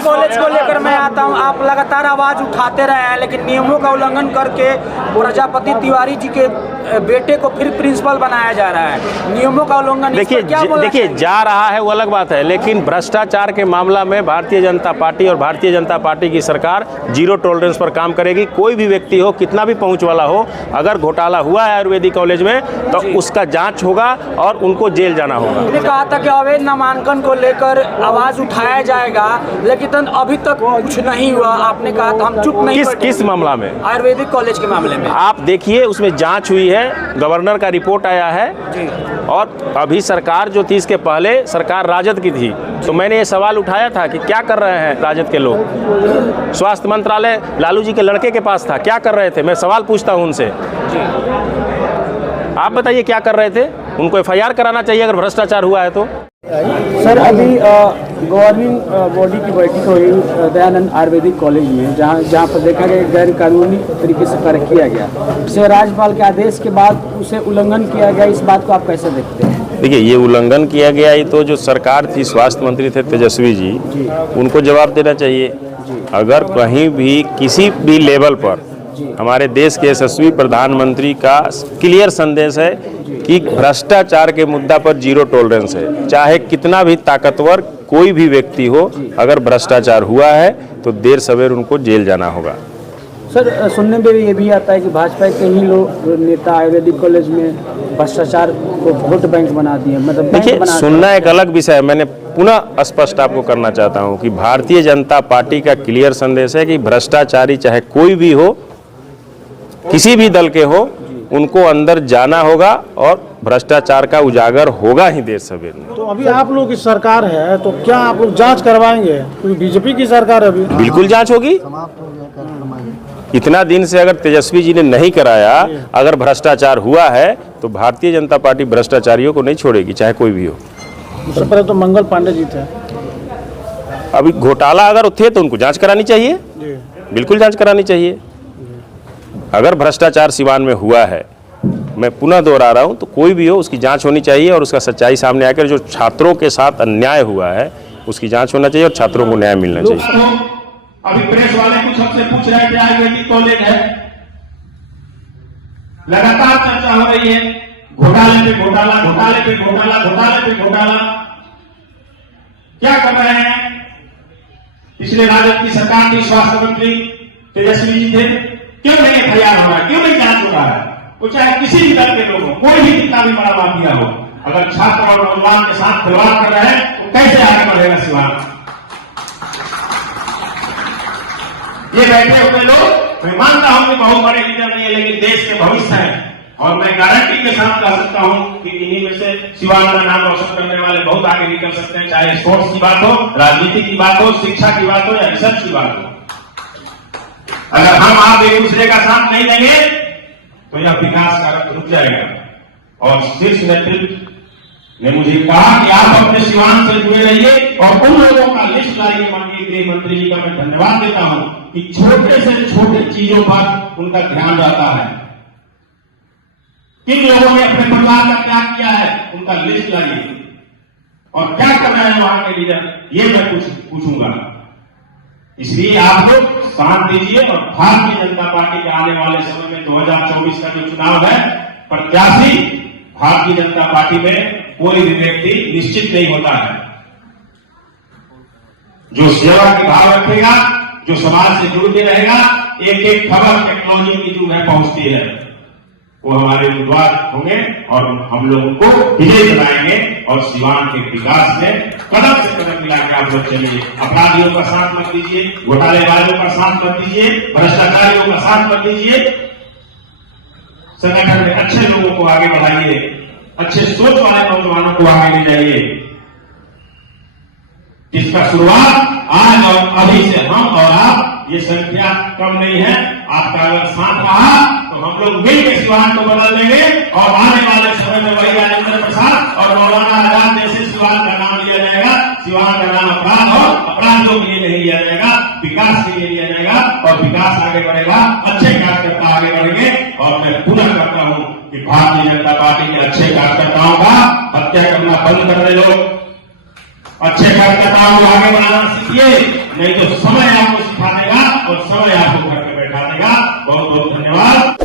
College को लेकर मैं आता हूं, आप लगातार आवाज उठाते रहे हैं, लेकिन नियमों का उल्लंघन करके प्रजापति तिवारी जी के बेटे को फिर प्रिंसिपल बनाया जा रहा है। नियमों का उल्लंघन, देखिए जा रहा है वो अलग बात है, लेकिन भ्रष्टाचार के मामला में भारतीय जनता पार्टी और भारतीय जनता पार्टी की सरकार जीरो टॉलरेंस पर काम करेगी। कोई भी व्यक्ति हो, कितना भी पहुंच वाला हो, अगर घोटाला हुआ है आयुर्वेदिक कॉलेज में तो उसका जांच होगा और उनको जेल जाना होगा। उन्होंने कहा था कि अवैध नामांकन को लेकर आवाज उठाया जाएगा, लेकिन अभी तक कुछ नहीं हुआ। आपने कहा था हम चुप नहीं। किस मामला में? आयुर्वेदिक कॉलेज के मामले में। आप देखिए, उसमें जांच हुई है, गवर्नर का रिपोर्ट आया है जी। और अभी सरकार जो थी, इसके पहले सरकार राजद की थी, तो मैंने ये सवाल उठाया था कि क्या कर रहे हैं राजद के लोग। स्वास्थ्य मंत्रालय लालू जी के लड़के के पास था, क्या कर रहे थे? मैं सवाल पूछता हूं उनसे, आप बताइए क्या कर रहे थे? उनको एफआईआर कराना चाहिए अगर भ्रष्टाचार हुआ है तो। सर, अभी गवर्निंग बॉडी की बैठक हुई दयानंद आयुर्वेदिक कॉलेज में, जहां पर देखा गया गैर कानूनी तरीके से कार्य किया गया, उसे राज्यपाल के आदेश के बाद उसे उल्लंघन किया गया। इस बात को आप कैसे देखते हैं? देखिए, ये उल्लंघन किया गया, ये तो जो सरकार थी, स्वास्थ्य मंत्री थे तेजस्वी जी, उनको जवाब देना चाहिए। अगर कहीं भी किसी भी लेवल पर हमारे देश के यशस्वी प्रधानमंत्री का क्लियर संदेश है कि भ्रष्टाचार के मुद्दा पर जीरो टॉलरेंस है। चाहे कितना भी ताकतवर कोई भी व्यक्ति हो, अगर भ्रष्टाचार हुआ है तो देर सवेर उनको जेल जाना होगा। सर, सुनने में ये भी आता है कि भाजपा के ही लोग नेता आयुर्वेदिक कॉलेज में भ्रष्टाचार को वोट बैंक बना दिए। मतलब देखिए, सुनना एक अलग विषय है। मैंने पुनः स्पष्ट आपको करना चाहता हूं कि भारतीय जनता पार्टी का क्लियर संदेश है कि भ्रष्टाचारी चाहे कोई भी हो, किसी भी दल के हो, उनको अंदर जाना होगा और भ्रष्टाचार का उजागर होगा ही देर सवेर में। तो अभी आप लोग की सरकार है, तो क्या आप लोग जांच करवाएंगे? क्योंकि बीजेपी की सरकार है अभी। बिल्कुल जांच होगी। इतना दिन से अगर तेजस्वी जी ने नहीं कराया, अगर भ्रष्टाचार हुआ है तो भारतीय जनता पार्टी भ्रष्टाचारियों को नहीं छोड़ेगी, चाहे कोई भी हो। उससे पहले तो मंगल पांडे जी थे। अभी घोटाला अगर थे तो उनको जांच करानी चाहिए, बिल्कुल जांच करानी चाहिए। अगर भ्रष्टाचार सिवान में हुआ है, मैं पुनः दोहरा रहा हूं, तो कोई भी हो उसकी जांच होनी चाहिए और उसका सच्चाई सामने आकर जो छात्रों के साथ अन्याय हुआ है उसकी जांच होना चाहिए और छात्रों को न्याय मिलना चाहिए। अभी प्रेस वाले कुछ हमसे पूछ रहे थे, आयुर्वेदिक कॉलेज है, लगातार चर्चा हो रही है, घोटाले पे घोटाला, घोटाले पे घोटाला, घोटाले पे घोटाला। क्या कर रहे हैं? पिछले राजद की सरकार थी, स्वास्थ्य मंत्री तेजस्वी जी थे, क्यों नहीं एफआईआर हो रहा है? क्यों नहीं जांच हो रहा है? वो चाहे किसी भी दल के लोग हो, कोई भी कितना भी बड़ा माफिया हो, अगर छात्र और नौजवान के साथ खिलवाड़ कर रहे हैं तो कैसे आगे बढ़ेगा सिवान? ये बैठे हुए लोग, मैं मानता हूं कि बहुत बड़े लीडर नहीं है, लेकिन देश के भविष्य है और मैं गारंटी के साथ कह सकता हूं कि इन्हीं में से सिवान का नाम रोशन करने वाले बहुत आगे निकल सकते हैं, चाहे स्पोर्ट्स की बात हो, राजनीति की बात हो, शिक्षा की बात हो या रिसर्च की बात हो। अगर हम आप एक दूसरे का साथ नहीं देंगे तो यह विकास का रुक जाएगा। और शीर्ष नेतृत्व ने मुझे कहा कि आप अपने सिवान से जुड़े रहिए और उन लोगों का लिस्ट लाइए। माननीय गृह मंत्री जी का मैं धन्यवाद देता हूं कि छोटे से छोटे चीजों पर उनका ध्यान रहता है। किन लोगों ने अपने परिवार का त्याग किया है, उनका लिस्ट लाइए और क्या कर रहे हैं वहां के लीडर, ये मैं कुछ पूछूंगा। इसलिए आप लोग साथ दीजिए और भारतीय जनता पार्टी के आने वाले समय में 2024 का जो चुनाव है, प्रत्याशी भारतीय जनता पार्टी में कोई भी व्यक्ति निश्चित नहीं होता है। जो सेवा की भाव रखेगा, जो समाज से जुड़ के रहेगा, एक एक खबर टेक्नोलॉजी की जो है पहुंचती है, वो हमारे उम्मीदवार होंगे और हम लोगों को विजय बनाएंगे और सिवान के विकास में कदम से कदम मिला के आप लोग चलिए। अपराधियों का साथ मत दीजिए, घोटालेबाजों का साथ मत दीजिए, भ्रष्टाचारियों का साथ मत दीजिए। संगठन में अच्छे लोगों को आगे बढ़ाइए, अच्छे सोच वाले नौजवानों को आगे ले जाइए। इसका शुरुआत आज और अभी से हम और आप, ये संख्या कम नहीं है, आपका अगर साथ रहा तो हम लोग मिलकर सिवान को बदल देंगे और आने वाले समय में वही राजेंद्र प्रसाद और मौलाना आजाद जैसे सिवान का नाम लिया जाएगा। सिवान का नाम अपराध और अपराधियों के लिए नहीं लिया जाएगा, विकास के लिए लिया जाएगा और विकास आगे बढ़ेगा, अच्छे कार्यकर्ता आगे बढ़ेंगे। और मैं पुनः करता हूं कि भारतीय जनता पार्टी के अच्छे कार्यकर्ताओं का हत्या करना बंद कर दे। लोग अच्छे कार्यकर्ताओं को आगे बढ़ाना सीखिए। नहीं तो समय आपको सिखा देगा और समय आपको घर पे बैठा देगा। बहुत बहुत धन्यवाद।